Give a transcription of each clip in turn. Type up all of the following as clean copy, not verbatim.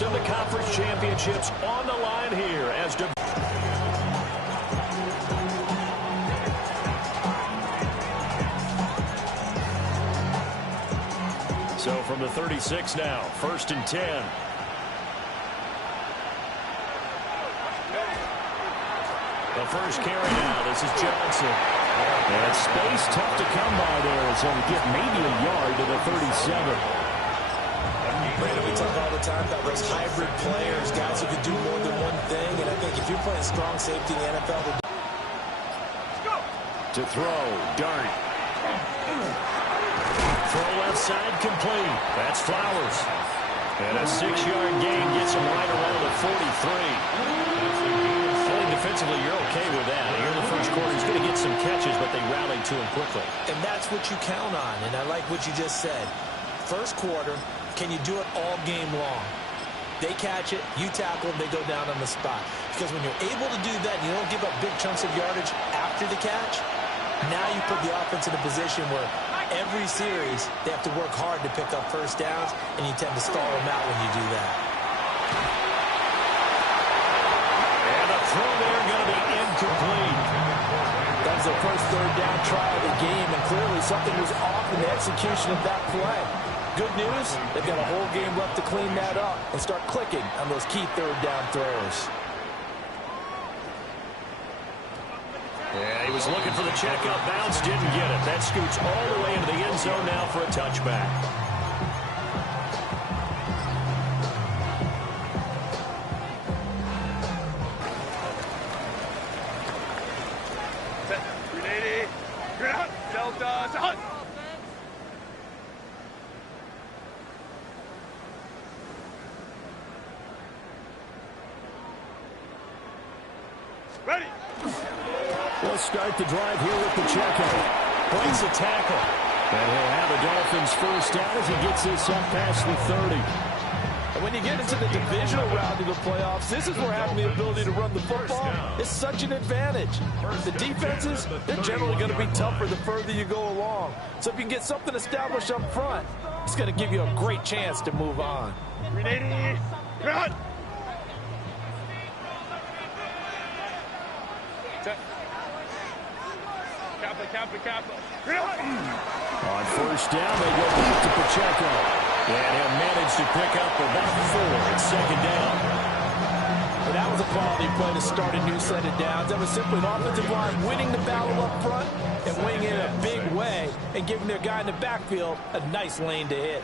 playoffs and the conference championships on the line here as so from the 36 now, 1st and 10. The first carry now. This is Johnson. And space tough to come by there, so we get maybe a yard to the 37. Brandon, we talk all the time about those hybrid players, guys who can do more than one thing. And I think if you're playing strong safety in the NFL, to throw, Dart. Throw left side complete. That's Flowers. And a 6-yard gain gets him right around the 43. Defensively, you're okay with that. Here in the first quarter, he's going to get some catches, but they rallied to him quickly. And that's what you count on, and I like what you just said. First quarter, can you do it all game long? They catch it, you tackle them, they go down on the spot. Because when you're able to do that, and you don't give up big chunks of yardage after the catch, now you put the offense in a position where every series, they have to work hard to pick up first downs, and you tend to stall them out when you do that. Throw there going to be incomplete. That was the first third down try of the game, and clearly something was off in the execution of that play. Good news, they've got a whole game left to clean that up and start clicking on those key third down throws. Yeah, he was looking for the check up bounce, didn't get it. That scoots all the way into the end zone now for a touchback. Ready. We'll start the drive here with the checkout. Breaks a tackle. And he'll have the Dolphins first down as he gets this up past the 30. And when you get into the divisional round of the playoffs, this is where having the ability to run the football is such an advantage. The defenses, they're generally going to be tougher the further you go along. So if you can get something established up front, it's going to give you a great chance to move on. 380. Run. Kappa. On first down, they go back to Pacheco. And he'll manage to pick up about 4. It's 2nd down. Well, that was a quality play to start a new set of downs. That was simply an offensive line winning the battle up front and winning it in a big way and giving their guy in the backfield a nice lane to hit.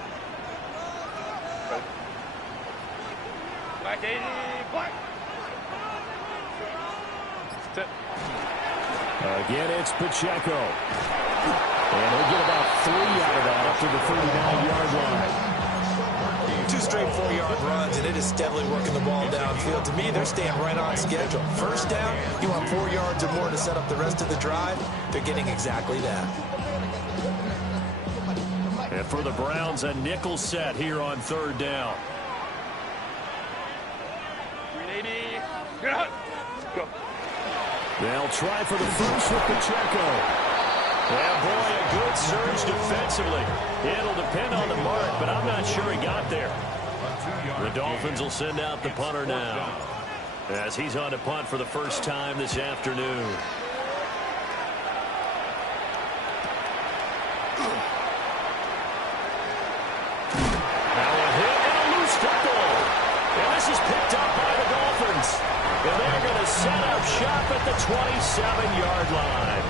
Black 80, black. Again, it's Pacheco. And he'll get about 3 out of that up to the 39-yard line. 2 straight 4-yard runs, and it is steadily working the ball downfield. To me, they're staying right on schedule. First down, you want 4 yards or more to set up the rest of the drive. They're getting exactly that. And for the Browns, a nickel set here on 3rd down. 380. Go. They'll try for the first with Pacheco. Yeah, boy, a good surge defensively. It'll depend on the mark, but I'm not sure he got there. The Dolphins will send out the punter now as he's on to punt for the first time this afternoon. Now a hit and a loose tackle. And this is picked up by the Dolphins. And they're going to set up shop at the 27-yard line.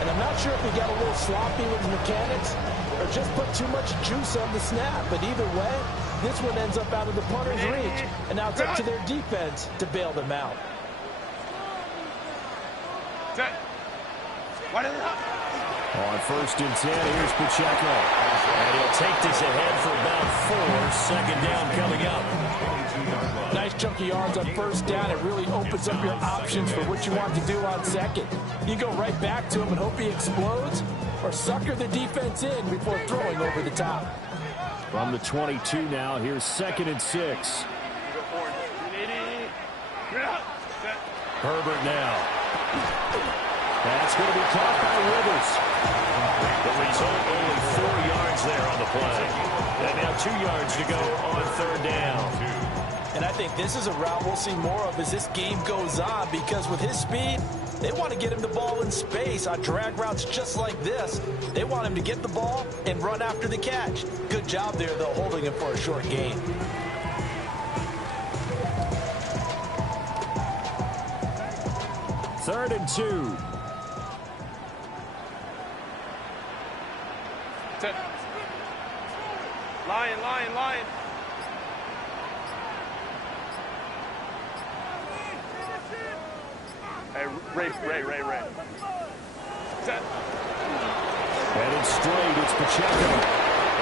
And I'm not sure if he got a little sloppy with his mechanics or just put too much juice on the snap. But either way, this one ends up out of the punter's reach. And now it's up to their defense to bail them out. Set. What is it? On 1st and 10, here's Pacheco. And he'll take this ahead for about 4. 2nd down coming up. Nice chunk of yards on 1st down. It really opens up your options for what you want to do on 2nd. You go right back to him and hope he explodes, or sucker the defense in before throwing over the top. From the 22 now, here's 2nd and 6. Herbert now. That's going to be caught by Rivers. The result, only 4 yards there on the play. And now 2 yards to go on 3rd down. And I think this is a route we'll see more of as this game goes on, because with his speed, they want to get him the ball in space on drag routes just like this. They want him to get the ball and run after the catch. Good job there, though, holding him for a short gain. Third and 2. Lion, lion, lion. Hey, Ray. Set. Headed straight, it's Pacheco.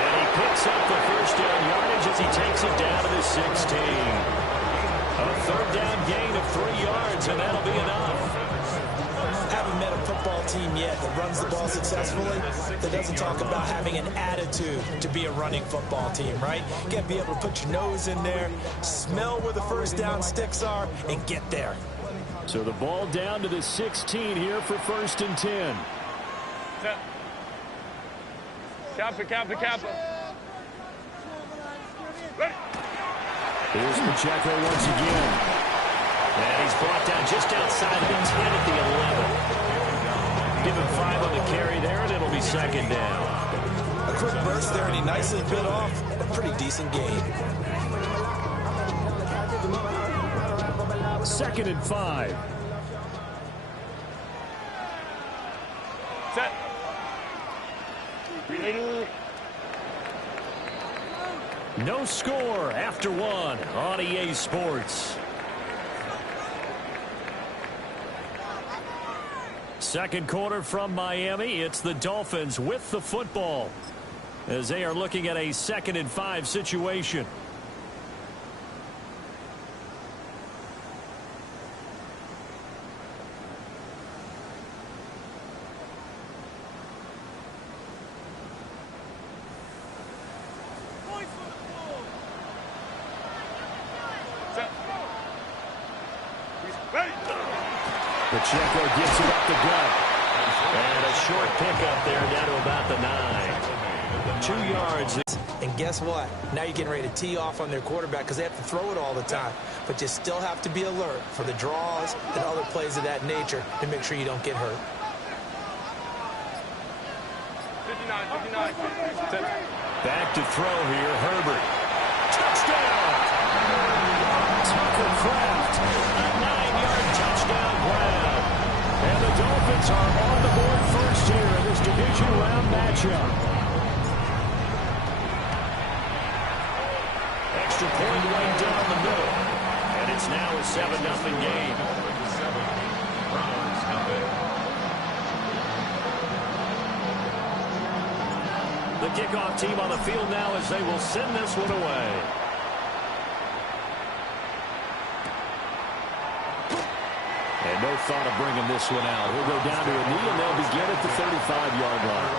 And he picks up the first down yardage as he takes it down to the 16. A third down gain of 3 yards, and that'll be enough. Haven't met a football team yet that runs the ball successfully that doesn't talk about having an attitude to be a running football team, right? You got to be able to put your nose in there, smell where the first down sticks are, and get there. So the ball down to the 16 here for first and 10. Set. Kappa. Ready. Here's Pacheco once again. And he's brought down just outside of the 10 at the 11. Give him 5 on the carry there, and it'll be second down. A quick burst there, and he nicely bit off a pretty decent gain. Second and 5. Set. No score after 1 on EA Sports. Second quarter from Miami. It's the Dolphins with the football as they are looking at a 2nd and 5 situation. Pacheco gets it up the gut. And a short pickup there down to about the 9. 2 yards. And guess what? Now you're getting ready to tee off on their quarterback because they have to throw it all the time. But you still have to be alert for the draws and other plays of that nature to make sure you don't get hurt. 59. Back to throw here, Herbert. Touchdown! Tucker Kraft, a 9-yard touchdown grab. And the Dolphins are on the board first here in this division round matchup. Extra point right down the middle. And it's now a 7-0 game. The kickoff team on the field now as they will send this one away. And no thought of bringing this one out. He'll go down to a knee, and they'll begin at the 35-yard line.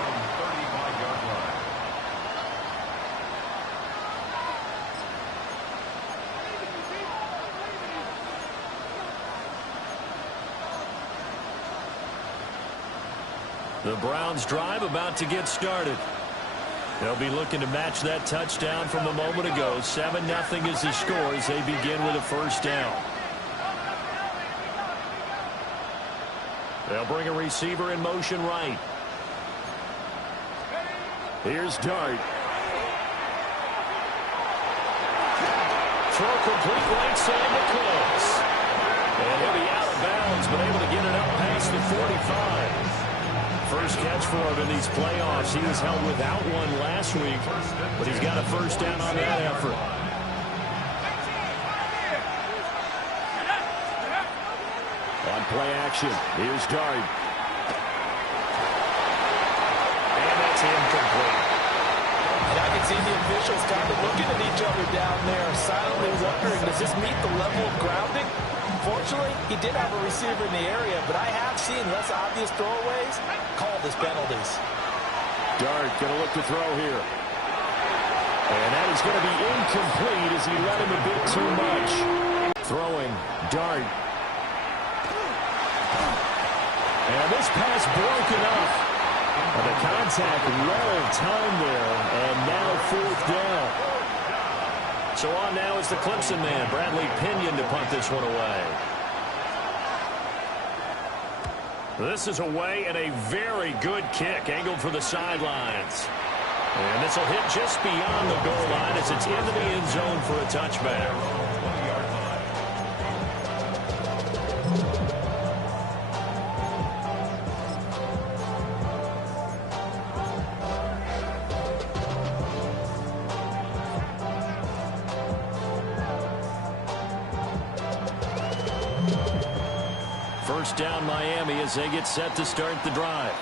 The Browns drive about to get started. They'll be looking to match that touchdown from a moment ago. 7-0 is the score as they begin with a first down. They'll bring a receiver in motion right. Here's Dart. Throw complete right side to Close. And he'll be out of bounds, but able to get it up past the 45. First catch for him in these playoffs. He was held without one last week, but he's got a first down on that effort. On play action, here's Dart. And that's incomplete. And I can see the officials kind of looking at each other down there, silently wondering, does this meet the level of grounding? Fortunately, he did have a receiver in the area, but I have seen less obvious throwaways called as penalties. Dart going to look to throw here. And that is going to be incomplete as he let him a bit too much. Throwing, Dart. And this pass broken up. And the contact well timed there, and now fourth down. So on now is the Clemson man, Bradley Pinion, to punt this one away. This is away and a very good kick, angled for the sidelines. And this will hit just beyond the goal line as it's into the end zone for a touchback. First down Miami as they get set to start the drive.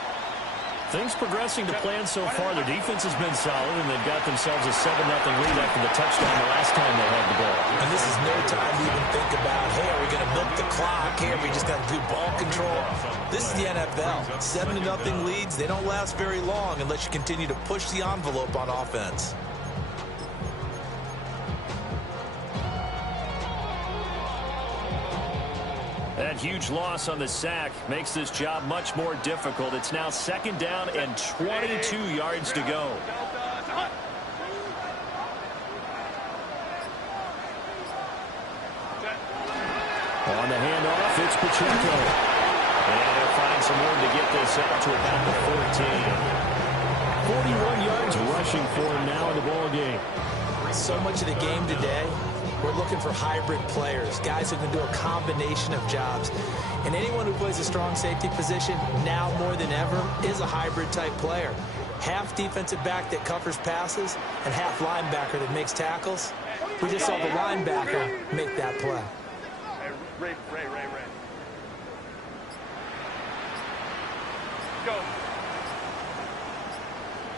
Things progressing to plan so far. Their defense has been solid, and they've got themselves a 7-0 lead after the touchdown the last time they had the ball. And this is no time to even think about, hey, are we going to milk the clock? Hey, are we just going to do ball control? This is the NFL. 7-0 leads, they don't last very long unless you continue to push the envelope on offense. That huge loss on the sack makes this job much more difficult. It's now 2nd down and 22 yards to go. On the handoff, it's Pacheco. And he'll find some room to get this out to about the 14. 41 yards rushing for him now in the ball game. So much of the game today, we're looking for hybrid players, guys who can do a combination of jobs. And anyone who plays a strong safety position, now more than ever, is a hybrid type player. Half defensive back that covers passes and half linebacker that makes tackles. We just saw the linebacker make that play. Ray. Go.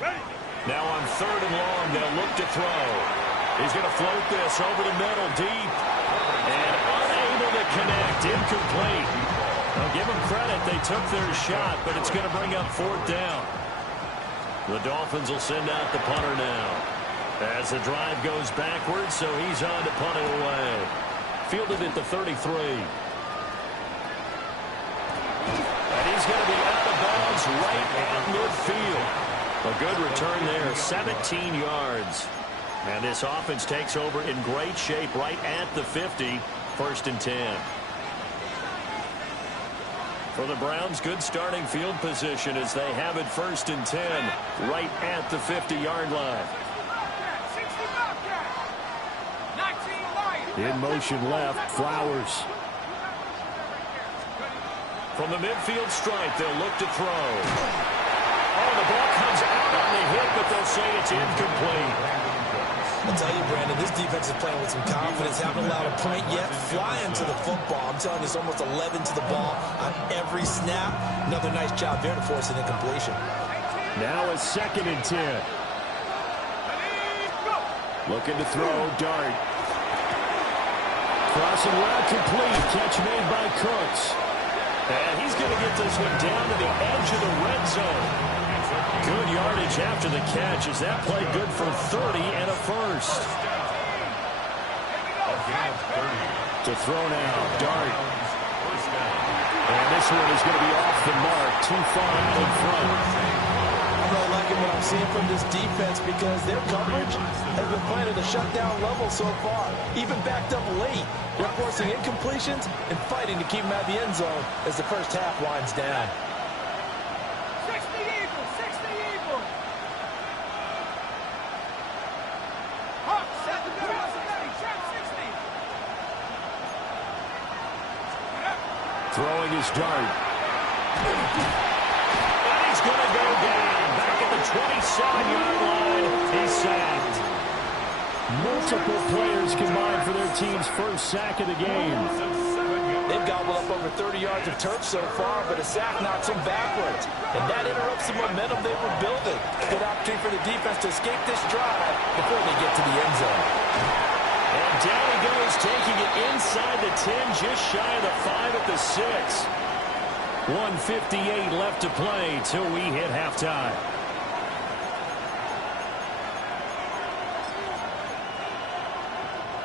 Ready. Now on 3rd and long, they'll look to throw. He's going to float this over the middle, deep, and unable to connect, incomplete. I'll give them credit. They took their shot, but it's going to bring up 4th down. The Dolphins will send out the punter now as the drive goes backwards, so he's on to punt it away. Fielded at the 33. And he's going to be out of bounds right at midfield. A good return there, 17 yards. And this offense takes over in great shape right at the 50, 1st and 10. For the Browns, good starting field position as they have it 1st and 10 right at the 50-yard line. In motion left, Flowers. From the midfield stripe, they'll look to throw. Oh, the ball comes out on the hit, but they'll say it's incomplete. I'll tell you, Brandon, this defense is playing with some confidence. Haven't allowed a point yet. Flying to the football. I'm telling you, it's almost 11 to the ball on every snap. Another nice job there to force an incompletion. Now a 2nd and 10. Looking to throw, Dart. Crossing route complete. Catch made by Cooks. And he's going to get this one down to the edge of the red zone. Good yardage after the catch as that play good for 30 and a first. To throw now, Dart. And this one is going to be off the mark, too far out in front. I'm really liking what I'm seeing from this defense because their coverage has been playing at a shutdown level so far. Even backed up late, they're forcing incompletions and fighting to keep them out of the end zone as the first half winds down. Throwing his Dart. And he's going to go down. Back at the 27-yard line. He's sacked. Multiple players combined for their team's first sack of the game. They've gobbled up over 30 yards of turf so far, but a sack knocks them backwards. And that interrupts the momentum they were building. Good opportunity for the defense to escape this drive before they get to the end zone. And down he goes, taking it inside the 10, just shy of the 5 at the 6. 1:58 left to play till we hit halftime.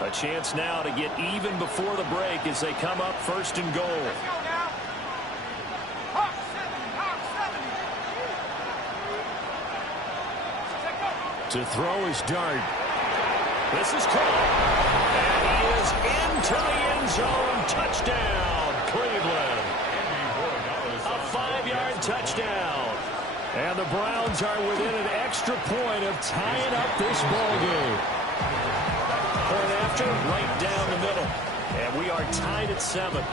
A chance now to get even before the break as they come up 1st and goal. To throw his Dart. This is caught. And he is into the end zone. Touchdown, Cleveland. A 5-yard touchdown. And the Browns are within an extra point of tying up this ball game. Point after, right down the middle. And we are tied at 7.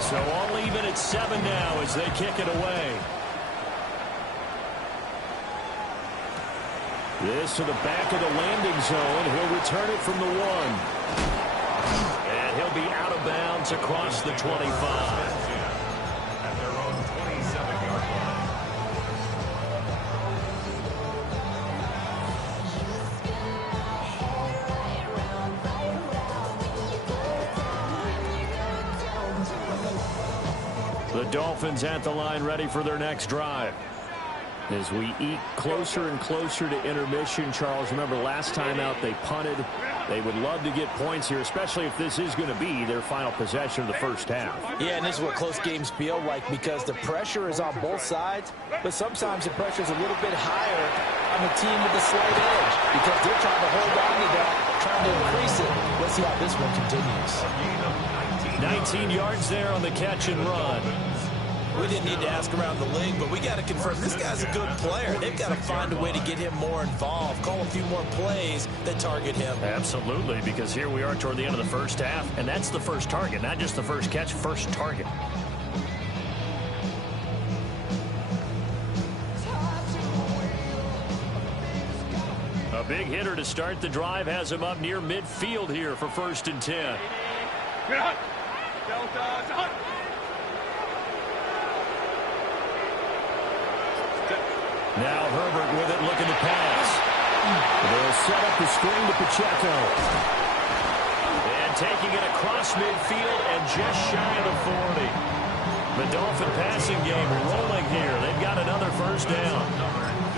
So all even at 7 now as they kick it away. This to the back of the landing zone. He'll return it from the 1. And he'll be out of bounds across the 25. The Dolphins at the line ready for their next drive. As we eat closer and closer to intermission, Charles, remember last time out they punted. They would love to get points here, especially if this is going to be their final possession of the first half. Yeah, and this is what close games feel like because the pressure is on both sides, but sometimes the pressure is a little bit higher on the team with the slight edge because they're trying to hold on to that, trying to increase it. Let's see how this one continues. 19 yards there on the catch and run. We didn't need to ask around the league, but we got to confirm this guy's a good player. They've got to find a way to get him more involved, call a few more plays that target him. Absolutely, because here we are toward the end of the first half, and that's the first target, not just the first catch, first target. A big hitter to start the drive has him up near midfield here for 1st and 10. Now Herbert with it, looking to pass. They'll set up the screen to Pacheco. And taking it across midfield and just shy of the 40. The Dolphin passing game rolling here. They've got another first down.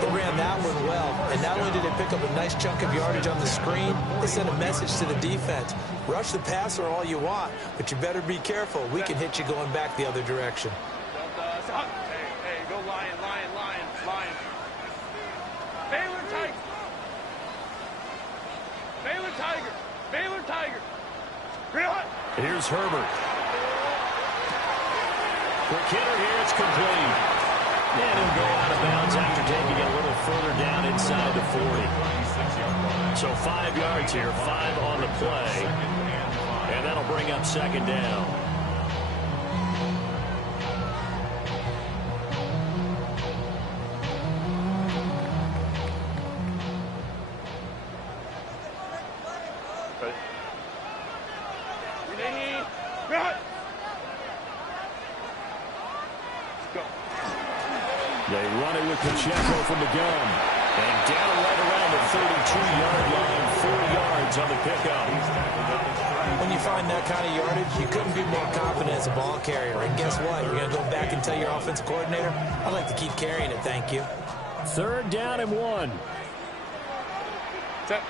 They ran that one well, and not only did they pick up a nice chunk of yardage on the screen, they sent a message to the defense. Rush the passer all you want, but you better be careful. We can hit you going back the other direction. Hey, go Lion, Lion, Lion, Lion. Baylor Tiger. Baylor Tiger. Baylor Tiger. Here's Herbert. Quick hitter here, it's complete. And he'll go out of bounds after taking it a little further down inside the 40. So 5 yards here, 5 on the play. And that'll bring up 2nd down. They run it with Pacheco from the gun. And down right around the 32-yard line, 4 yards on the pickup. When you find that kind of yardage, you couldn't be more confident as a ball carrier. And guess what? You're going to go back and tell your offensive coordinator, I'd like to keep carrying it, thank you. 3rd down and 1. Set.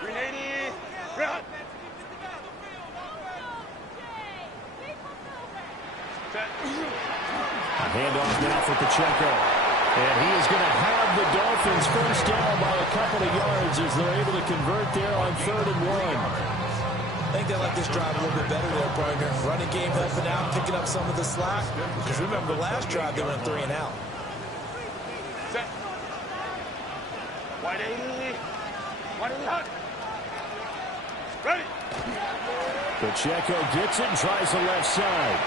380. Run. Set. Handoff now for Pacheco. And he is going to have the Dolphins first down by a couple of yards as they're able to convert there on 3rd and 1. I think they like this drive a little bit better there, partner. Running game helping out, picking up some of the slack. Because remember, last drive they went 3 and out. Set. 180. 180 hot. Ready. Pacheco gets it and tries the left side.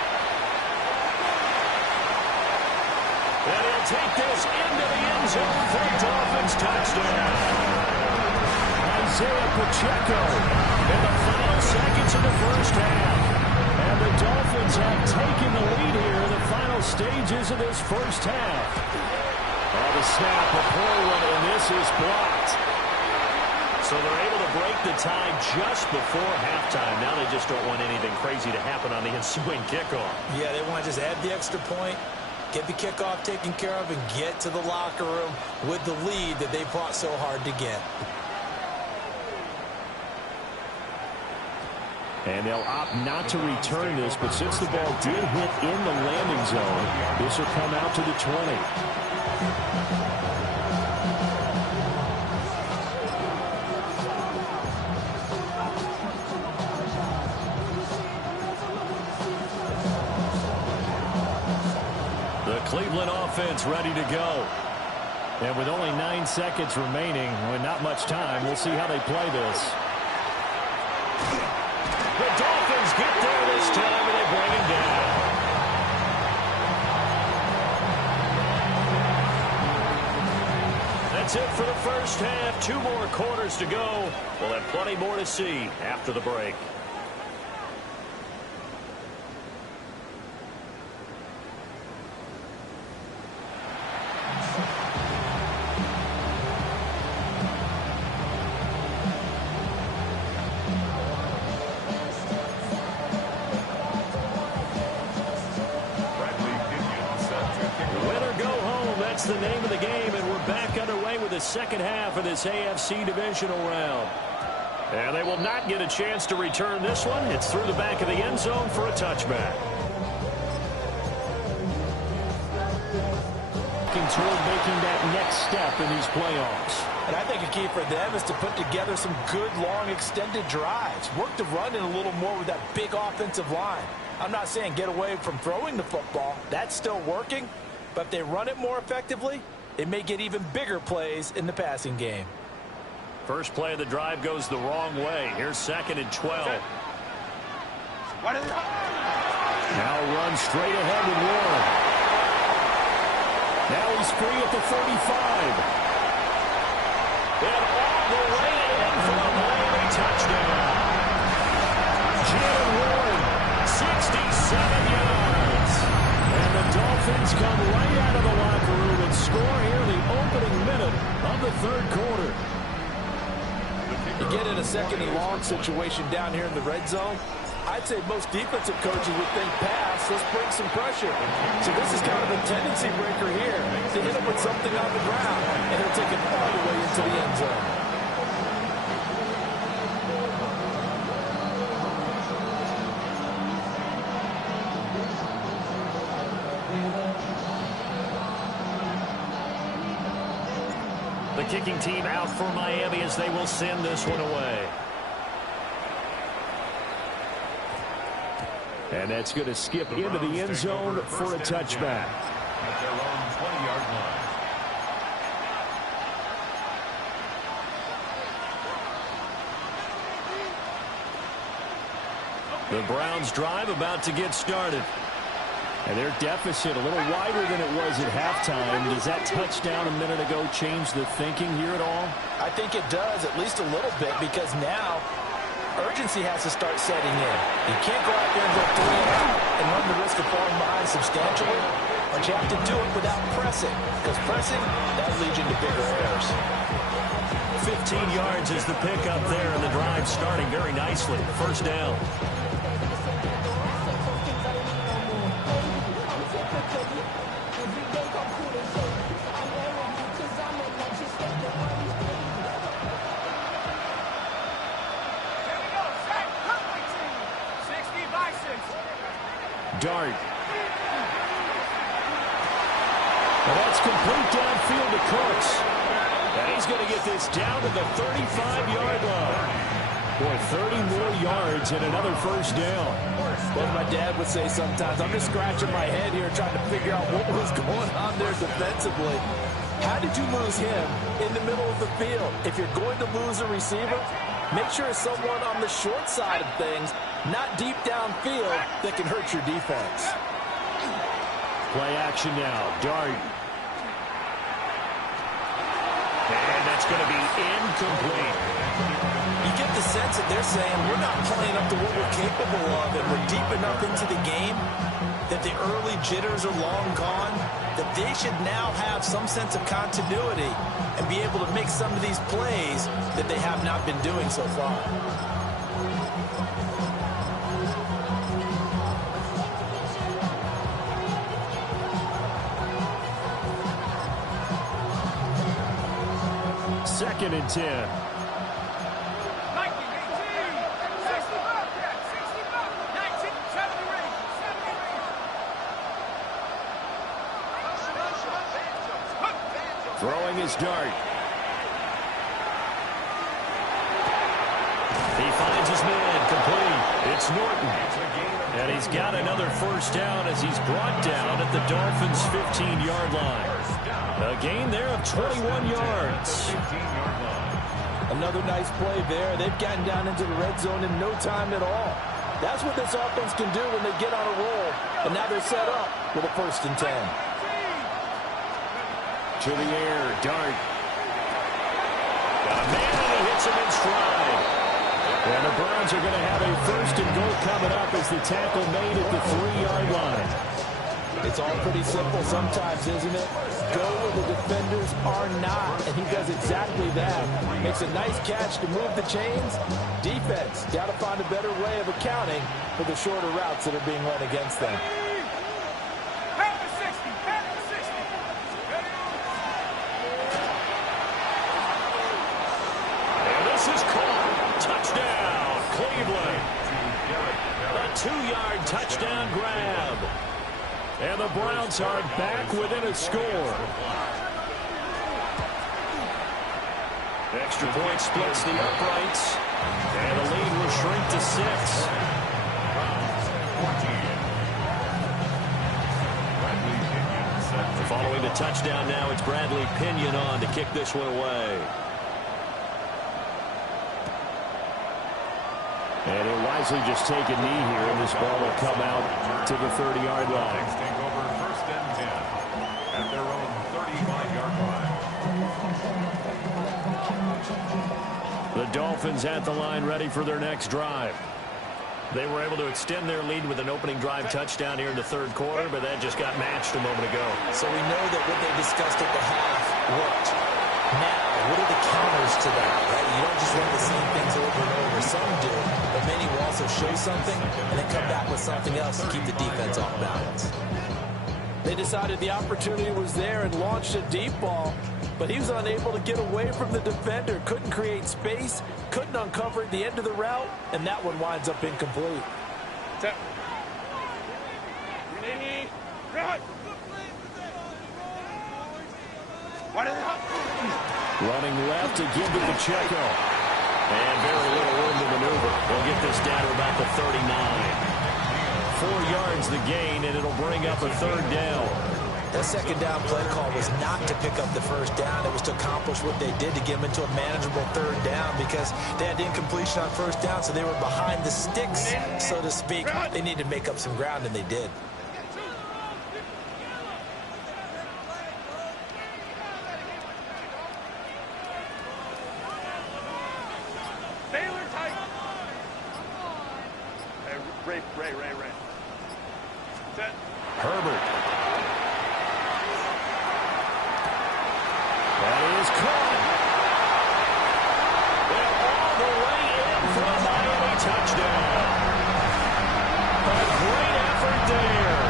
And he'll take this into the end zone for a Dolphins touchdown. Isaiah Pacheco in the final seconds of the first half. And the Dolphins have taken the lead here in the final stages of this first half. Oh, the snap, a poor one, and this is blocked. So they're able to break the tie just before halftime. Now they just don't want anything crazy to happen on the ensuing kickoff. Yeah, they want to just add the extra point, get the kickoff taken care of, and get to the locker room with the lead that they fought so hard to get. And they'll opt not to return this, but since the ball did hit in the landing zone, this will come out to the 20. Cleveland offense ready to go. And with only 9 seconds remaining, with not much time, we'll see how they play this. The Dolphins get there this time, and they bring him down. That's it for the first half. 2 more quarters to go. We'll have plenty more to see after the break. The name of the game, and we're back underway with the second half of this AFC divisional round. And they will not get a chance to return this one. It's through the back of the end zone for a touchback. Looking toward making that next step in these playoffs. And I think a key for them is to put together some good, long, extended drives. Work the run in a little more with that big offensive line. I'm not saying get away from throwing the football. That's still working. But if they run it more effectively, they may get even bigger plays in the passing game. First play of the drive goes the wrong way. Here's 2nd and 12. Now run straight ahead with Warren. Now he's free at the 35. And all the way in for a Miami touchdown. Jalen Warren, 67 yards. And the Dolphins come right out of the locker room and score here in the opening minute of the 3rd quarter. You get in a 2nd and long situation down here in the red zone. I'd say most defensive coaches would think pass, let's bring some pressure. So this is kind of a tendency breaker here to hit him with something on the ground, and he'll take it all the way into the end zone. The kicking team out for Miami as they will send this one away. And that's going to skip into the end zone for a touchback. At their own 20-yard line. The Browns drive about to get started. And their deficit a little wider than it was at halftime. Does that touchdown a minute ago change the thinking here at all? I think it does, at least a little bit, because now urgency has to start setting in. You can't go out there and go 3 and out and run the risk of falling behind substantially, but you have to do it without pressing, because pressing, that leads you into bigger errors. 15 yards is the pickup there, and the drive starting very nicely. First down. Dart. And that's complete downfield to Cooks. And he's going to get this down to the 35-yard line. Boy, 30 more yards and another first down. Well, my dad would say sometimes, I'm just scratching my head here trying to figure out what was going on there defensively. How did you lose him in the middle of the field? If you're going to lose a receiver, make sure it's someone on the short side of things, not deep downfield, that can hurt your defense. Play action now. Dart. And that's going to be incomplete. You get the sense that they're saying we're not playing up to what we're capable of, and we're deep enough into the game that the early jitters are long gone, that they should now have some sense of continuity and be able to make some of these plays that they have not been doing so far. Second and 10. Throwing his dart. He finds his man complete. It's Norton. And he He's got another first down as he's brought down at the Dolphins' 15-yard line. A gain there of 21 yards. Another nice play there. They've gotten down into the red zone in no time at all. That's what this offense can do when they get on a roll. And now they're set up with a 1st and 10. To the air, Dart. Got a man and he hits him in stride. And the Browns are going to have a 1st and goal coming up as the tackle made at the 3-yard line. It's all pretty simple sometimes, isn't it? Go where the defenders are not, and he does exactly that. Makes a nice catch to move the chains. Defense, got to find a better way of accounting for the shorter routes that are being run against them. And this is caught. Touchdown, Cleveland. A 2-yard touchdown grab. And the Browns are back within a score. Extra point splits the uprights. And the lead will shrink to 6. Following the touchdown now, it's Bradley Pinion on to kick this one away. And he'll wisely just take a knee here, and this ball will come out to the 30-yard line. Take over 1st and 10 at their own 35-yard line. The Dolphins at the line, ready for their next drive. They were able to extend their lead with an opening drive touchdown here in the 3rd quarter, but that just got matched a moment ago. So we know that what they discussed at the half worked. Now, what are the counters to that, right? You don't just run the same things over and over. Some do, but many will also show something and then come back with something else to keep the defense off balance. They decided the opportunity was there and launched a deep ball, but he was unable to get away from the defender, couldn't create space, couldn't uncover the end of the route, and that one winds up incomplete. Running left to give to Pacheco. And very little room to maneuver. They'll get this down to about the 39. 4 yards the gain, and it'll bring up a 3rd down. That 2nd down play call was not to pick up the 1st down. It was to accomplish what they did to get them into a manageable 3rd down because they had incompletion on 1st down, so they were behind the sticks, so to speak. They needed to make up some ground, and they did. Ray. Set. Herbert. That is caught. And all the way in for a Miami touchdown. A great effort there.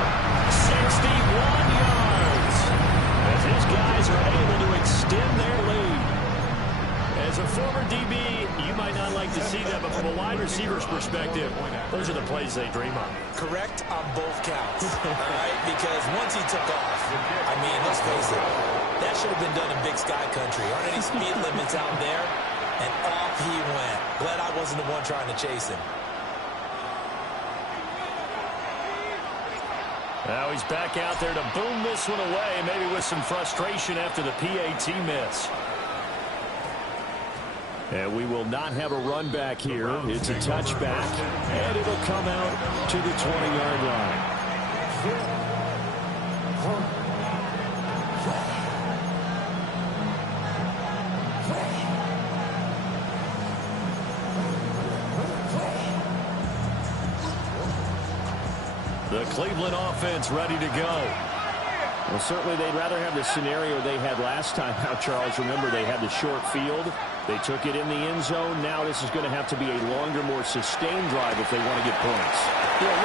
61 yards. As his guys are able to extend their lead. As a former DB, you might not like to see that, but from a wide receiver's perspective, those are the plays they dream of. Correct on both counts, all right? Because once he took off, I mean, let's face it, that should have been done in Big Sky Country. Aren't any speed limits out there? And off he went. Glad I wasn't the one trying to chase him. Now he's back out there to boom this one away, maybe with some frustration after the PAT miss. And we will not have a run back here. It's a touchback, and it'll come out to the 20-yard line. The Cleveland offense ready to go. Well, certainly they'd rather have the scenario they had last time out, Charles. Remember, they had the short field. They took it in the end zone. Now this is going to have to be a longer, more sustained drive if they want to get points. Yeah,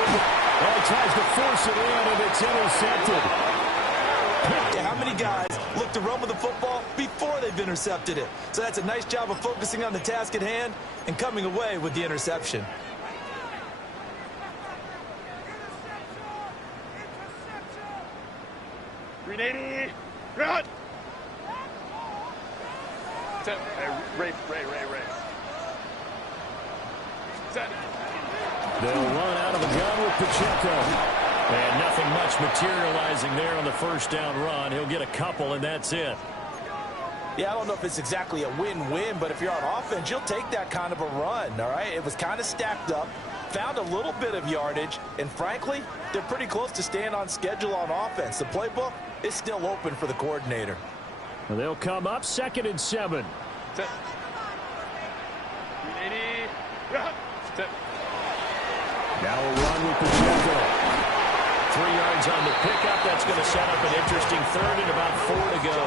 well, he tries to force it in, and it's intercepted. How many guys look to run with the football before they've intercepted it? So that's a nice job of focusing on the task at hand and coming away with the interception. Ray. Set. Ray. Set. They'll run out of the gun with Pacheco. And nothing much materializing there on the first down run. He'll get a couple, and that's it. Yeah, I don't know if it's exactly a win-win, but if you're on offense, you'll take that kind of a run, all right? It was kind of stacked up, found a little bit of yardage, and frankly, they're pretty close to staying on schedule on offense. The playbook is still open for the coordinator. Well, they'll come up 2nd and 7. Set. 380. Set. Now a run with Pacheco. 3 yards on the pickup. That's going to set up an interesting 3rd and about 4 to go.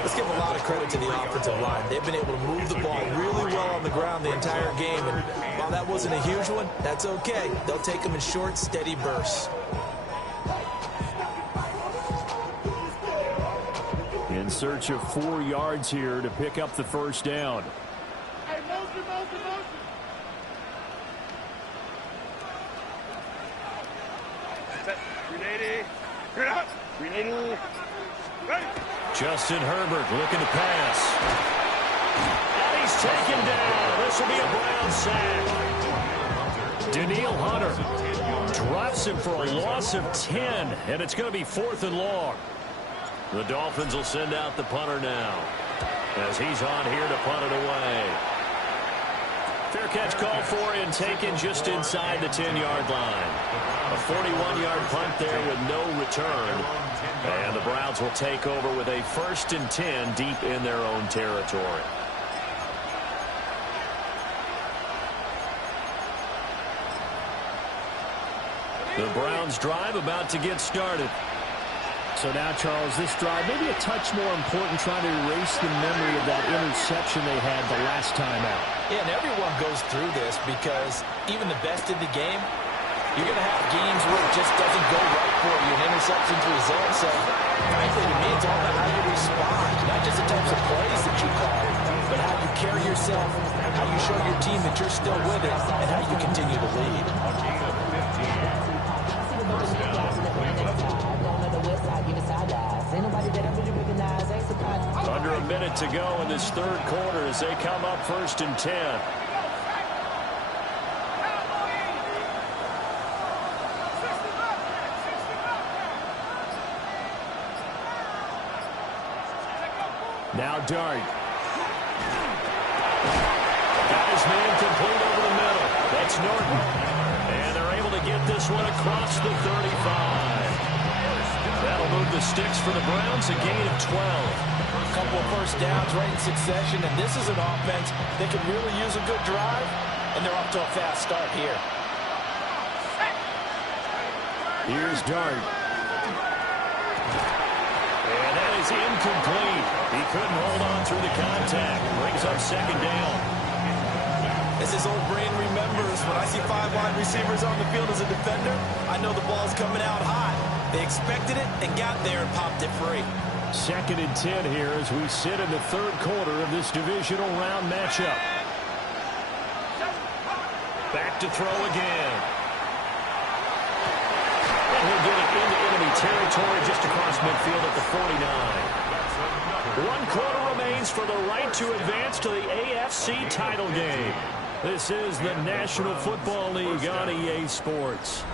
Let's give a lot of credit to the offensive line. They've been able to move the ball really well on the ground the entire game. And while that wasn't a huge one, that's okay. They'll take them in short, steady bursts. In search of 4 yards here to pick up the first down. Hey, motion. Set. 380. You're out. 380. Ready. Justin Herbert looking to pass. And he's taken down. This will be a Brown sack. Daniil Hunter drops him for a loss of 10, and it's going to be 4th and long. The Dolphins will send out the punter now as he's on here to punt it away. Fair catch called for and taken just inside the 10-yard line. A 41-yard punt there with no return. And the Browns will take over with a 1st and 10 deep in their own territory. The Browns drive about to get started. So now, Charles, this drive maybe a touch more important, trying to erase the memory of that interception they had the last time out. Yeah, and everyone goes through this because even the best in the game, you're going to have games where it just doesn't go right for you, and interceptions result. So, frankly, to me, it's all about how you respond, not just the types of plays that you call, but how you carry yourself, how you show your team that you're still with it, and how you continue to lead. Under a minute to go in this 3rd quarter as they come up 1st and 10. Now Dart. Got his man complete over the middle. That's Norton. And they're able to get this one across the 35. That'll move the sticks for the Browns, a gain of 12. A couple of first downs right in succession, and this is an offense that could really use a good drive, and they're off to a fast start here. Here's Dart. And that is incomplete. He couldn't hold on through the contact. Brings up 2nd down. As his old brain remembers, when I see 5 wide receivers on the field as a defender, I know the ball's coming out hot. They expected it and got there and popped it free. 2nd and 10 here as we sit in the 3rd quarter of this divisional round matchup. Back to throw again. And he'll get it into enemy territory just across midfield at the 49. 1 quarter remains for the right to advance to the AFC title game. This is the National Football League on EA Sports.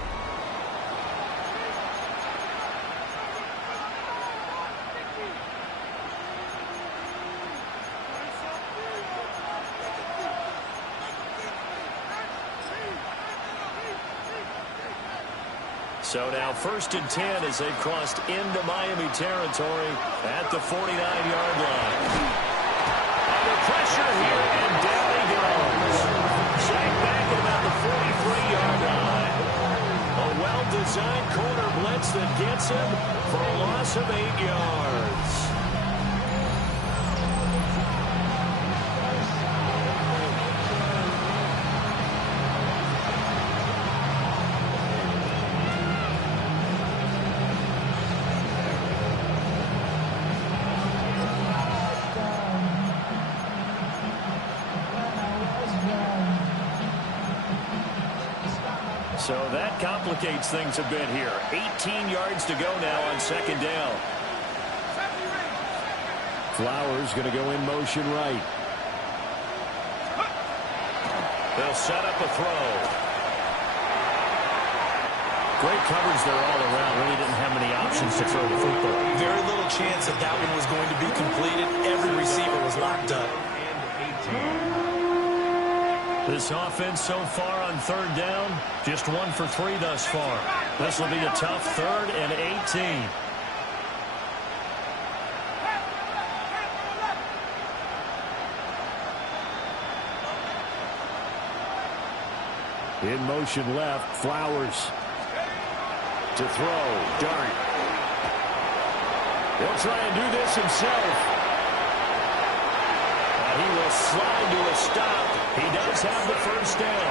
So now 1st and 10 as they've crossed into Miami territory at the 49-yard line. Under pressure here, and down he goes. Sacked back at about the 43-yard line. A well-designed corner blitz that gets him for a loss of 8 yards. So that complicates things a bit here. 18 yards to go now on 2nd down. Flowers going to go in motion right. They'll set up a throw. Great coverage there all around. Really didn't have many options to throw the football. Very little chance that that one was going to be completed. Every receiver was locked up. This offense so far on third down, just 1 for 3 thus far. This will be a tough 3rd and 18. In motion left, Flowers to throw, Dart. He'll try and do this himself. He will slide to a stop. He does have the first down.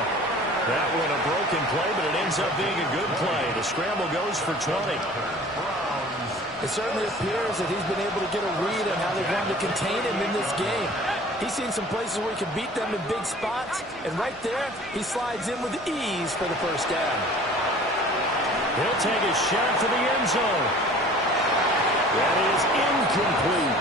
That one a broken play, but it ends up being a good play. The scramble goes for 20. It certainly appears that he's been able to get a read on how they wanted to contain him in this game. He's seen some places where he can beat them in big spots, and right there, he slides in with ease for the first down. He'll take a shot for the end zone. That is incomplete.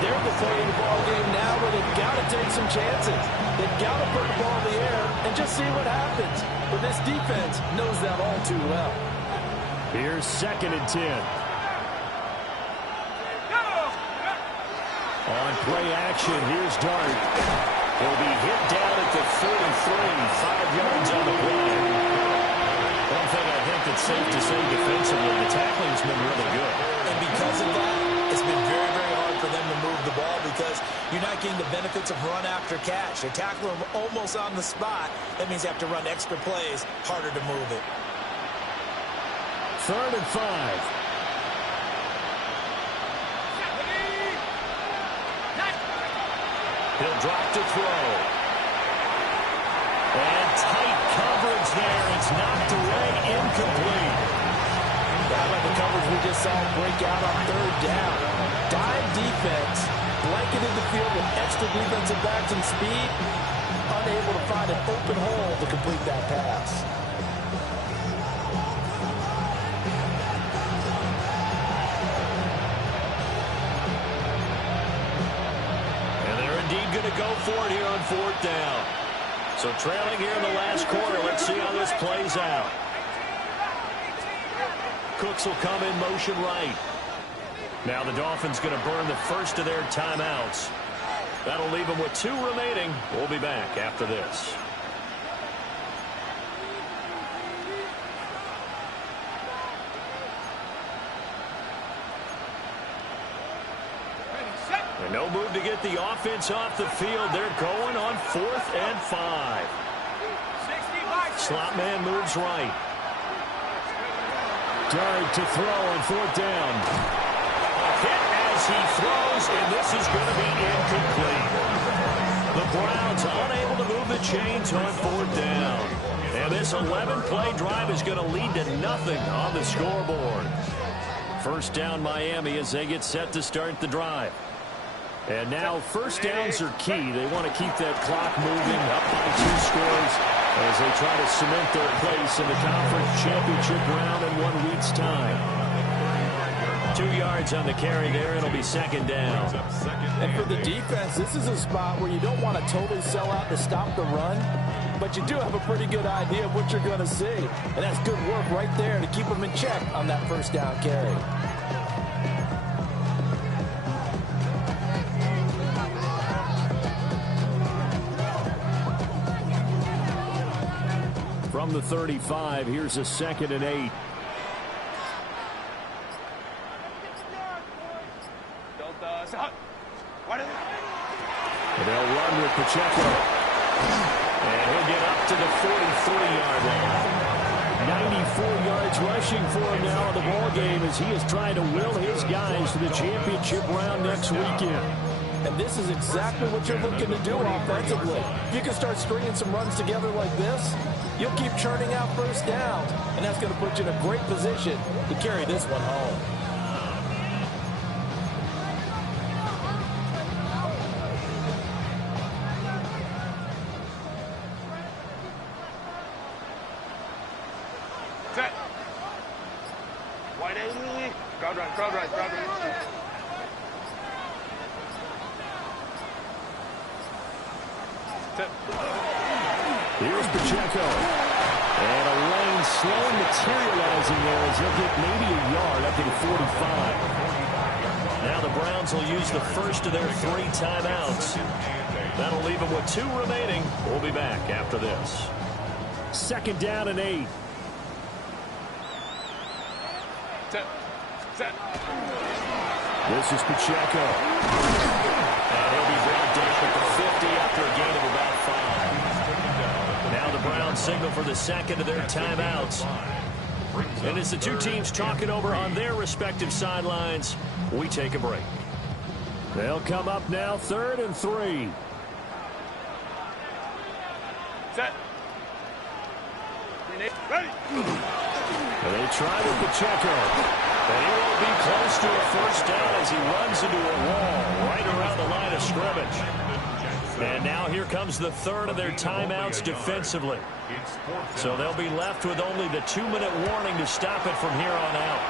They're at the point of the ball game now where they've got to take some chances. They've got to put the ball in the air and just see what happens. But this defense knows that all too well. Here's 2nd and 10. On play action, here's Dart. He'll be hit down at the 43, 5 yards on the play. One thing I think that's safe to say defensively, the tackling's been really good. And because of that, it's been very, very hard for them to move the ball because you're not getting the benefits of run after catch. They're tackling them almost on the spot. That means you have to run extra plays, harder to move it. 3rd and 5. He'll drop to throw. And tight coverage there. It's knocked away, incomplete. How about the coverage we just saw break out on 3rd down? Dime defense, blanketed the field with extra defensive backs and speed, unable to find an open hole to complete that pass. Going to go for it here on 4th down. So trailing here in the last quarter. Let's see how this plays out. Cooks will come in motion right. Now the Dolphins going to burn the first of their timeouts. That'll leave them with 2 remaining. We'll be back after this. No move to get the offense off the field. They're going on 4th and 5. Slot man moves right. Dart to throw on 4th down. Hit as he throws, and this is going to be incomplete. The Browns unable to move the chains on 4th down. And this 11-play drive is going to lead to nothing on the scoreboard. First down Miami as they get set to start the drive. And now first downs are key. They want to keep that clock moving up by 2 scores as they try to cement their place in the conference championship round in 1 week's time. 2 yards on the carry there. It'll be 2nd down. And for the defense, this is a spot where you don't want to totally sell out to stop the run, but you do have a pretty good idea of what you're going to see. And that's good work right there to keep them in check on that first down carry. From the 35, here's a 2nd and 8. And they'll run with Pacheco. And he'll get up to the 43-yard line. 94 yards rushing for him now in the ball game as he is trying to will his guys to the championship round next weekend. And this is exactly what you're looking to do offensively. If you can start stringing some runs together like this, you'll keep churning out first downs, and that's going to put you in a great position to carry this one home. Set. Wide A. Crowd right, crowd right, crowd right. Here's Pacheco. And a lane slow and materializing there as he'll get maybe a yard up to the 45. Now the Browns will use the first of their 3 timeouts. That'll leave them with 2 remaining. We'll be back after this. 2nd down and 8. Set. This is Pacheco. And he'll be brought down at the 50 after a gain of about 5. Now the Browns signal for the second of their timeouts. And as the 2 teams talking over on their respective sidelines, we take a break. They'll come up now 3rd and 3. Set. Ready. And they try with Pacheco. And he won't be close to a first down as he runs into a wall right around the line of scrimmage. And now here comes the 3rd of their timeouts defensively. So they'll be left with only the 2-minute warning to stop it from here on out.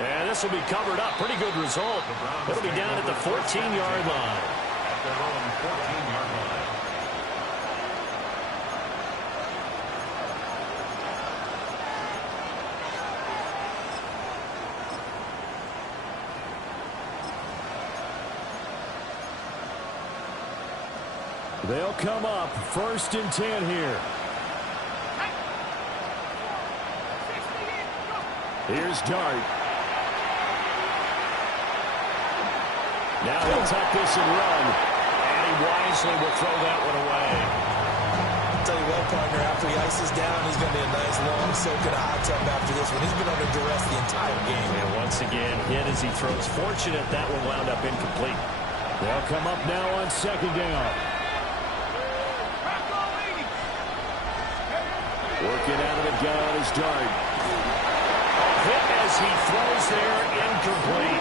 And this will be covered up. Pretty good result. It'll be down at the 14-yard line. At their own 14-yard line. They'll come up 1st and 10 here. Here's Dart. Now he'll tuck this and run. And he wisely will throw that one away. I'll tell you what, partner, after he ices down, he's going to be a nice long soak in a hot tub after this one. He's been under duress the entire game. And once again, hit as he throws. Fortunate that one wound up incomplete. They'll come up now on 2nd down. Working out of the gun is Dart. Hit as he throws there, incomplete.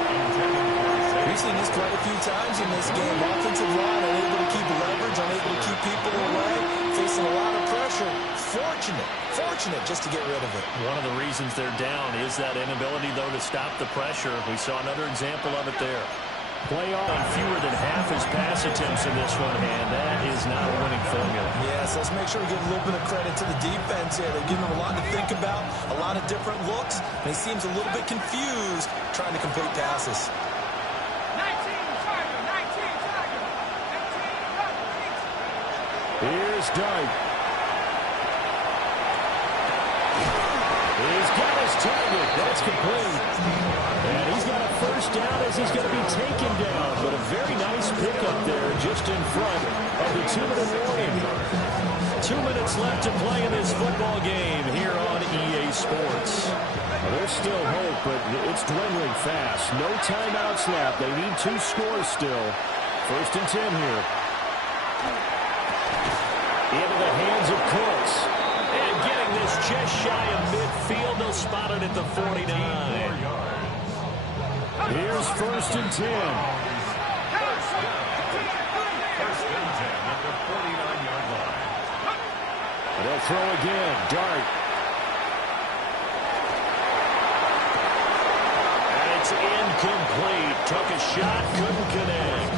We've seen this quite a few times in this game. Offensive line unable to keep leverage, unable to keep people away, facing a lot of pressure. Fortunate just to get rid of it. One of the reasons they're down is that inability, though, to stop the pressure. We saw another example of it there. Play on. Fewer than half his pass attempts in this one, and that is not a winning formula. Yes, let's make sure we give a little bit of credit to the defense here. They're giving him a lot to think about, a lot of different looks, and he seems a little bit confused trying to complete passes. 19, Tiger, 19, Tiger. 18, Here's Dart. He's got his target. That's complete. And he's got a first down as he's going to be taken down. But a very nice pickup there just in front of the 2-minute warning. 2 minutes left to play in this football game here on EA Sports. Well, there's still hope, but it's dwindling fast. No timeouts left. They need 2 scores still. 1st and 10 here. Into the hands of Cooks. And getting this just shy of midfield, they'll spot it at the 49. Here's 1st and 10. First and 10 at the 49-yard line. They'll throw again. Dart. And it's incomplete. Took a shot, couldn't connect.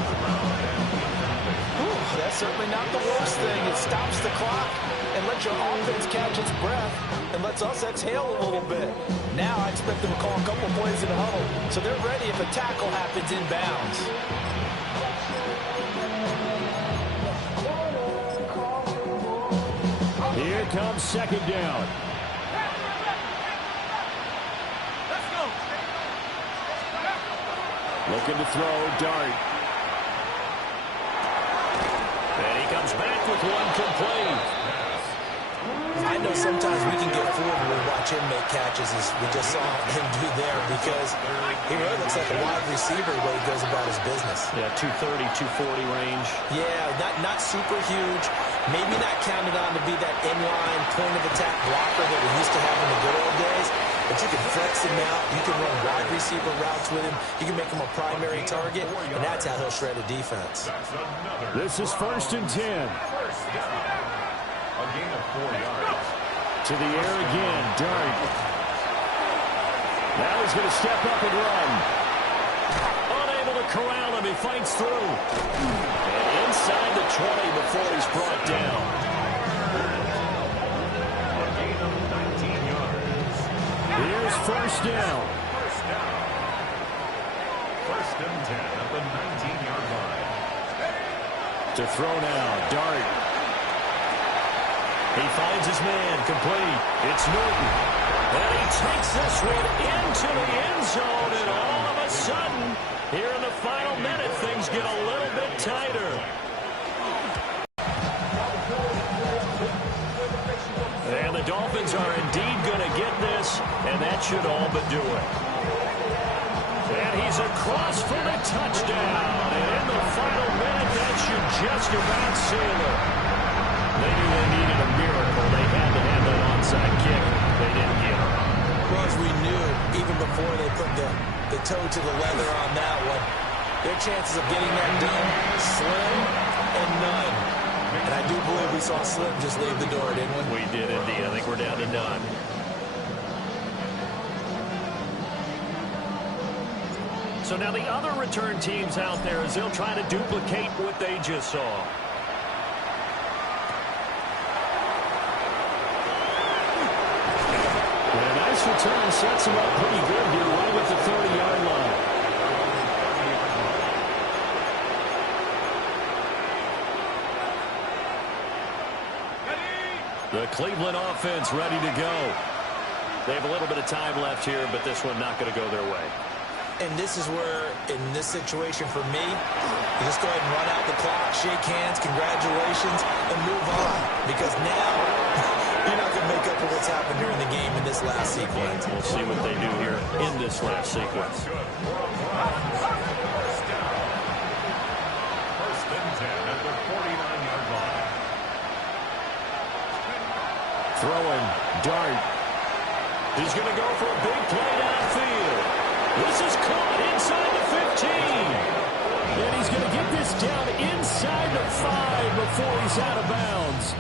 That's certainly not the worst thing. It stops the clock and lets your offense catch its breath and lets us exhale a little bit. Now I expect them to call a couple plays in the huddle, so they're ready if a tackle happens inbounds. Here comes 2nd down. let's go. Looking to throw. Dart. And he comes back with one complete. I know sometimes we can get fooled when we watch him make catches, as we just saw him do there, because he really looks like a wide receiver the way he goes about his business. Yeah, 230, 240 range. Yeah, not super huge. Maybe not counted on to be that inline point-of-attack blocker that we used to have in the good old days. But you can flex him out. You can run wide receiver routes with him. You can make him a primary target, and that's how he'll shred a defense. This is 1st and 10. A gain of 4 yards. To the air again. Dart. Now he's going to step up and run. Unable to corral him. He fights through. And inside the 20 before he's brought down. first down. First and 10 at the 19-yard line. To throw now, Dart. He finds his man, complete. It's Newton. And he takes this one into the end zone, and all of a sudden, here in the final minute, things get a little bit tighter. And the Dolphins are indeed going to get this, and that should all but do it. And he's across for the touchdown. And in the final minute, that should just about seal it. They knew they needed a miracle. They had to have that onside kick. They didn't get it. Well, as we knew, even before they put the toe to the leather on that one, their chances of getting that done, slim and none. And I do believe we saw Slim just leave the door, didn't we? We did indeed. I think we're down to none. So now the other return teams out there, as they'll try to duplicate what they just saw. And a nice return sets him up pretty good here, right at the 30-yard line. The Cleveland offense ready to go. They have a little bit of time left here, but this one not going to go their way. And this is where, in this situation for me, you just go ahead and run out the clock, shake hands, congratulations, and move on. Because now, you're not going to make up for what's happened during the game in this last sequence. We'll see what they do here in this last sequence. First and 10 at the 49-yard line. Throwing, Dart. He's going to go for a big play downfield. This is caught inside the 15. And he's going to get this down inside the 5 before he's out of bounds.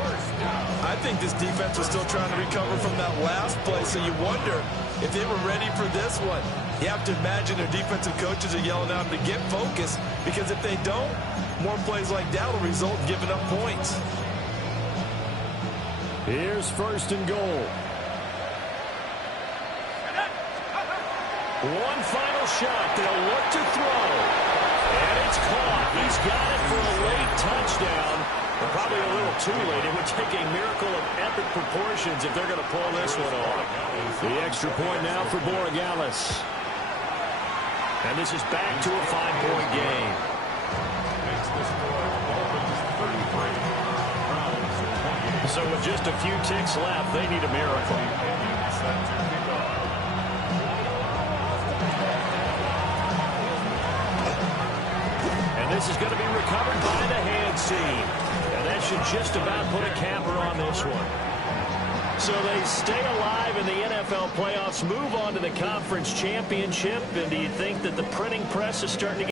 I think this defense was still trying to recover from that last play, so you wonder if they were ready for this one. You have to imagine their defensive coaches are yelling at them to get focused, because if they don't, more plays like that will result in giving up points. Here's first and goal. One final shot. They'll look to throw. And it's caught. He's got it for a late touchdown. But probably a little too late. It would take a miracle of epic proportions if they're going to pull this one off. The extra point now for Borregales. And this is back to a 5-point game. So with just a few ticks left, they need a miracle. And this is going to be recovered by the hands team. And that should just about put a capper on this one. So they stay alive in the NFL playoffs, move on to the conference championship. And do you think that the printing press is starting to get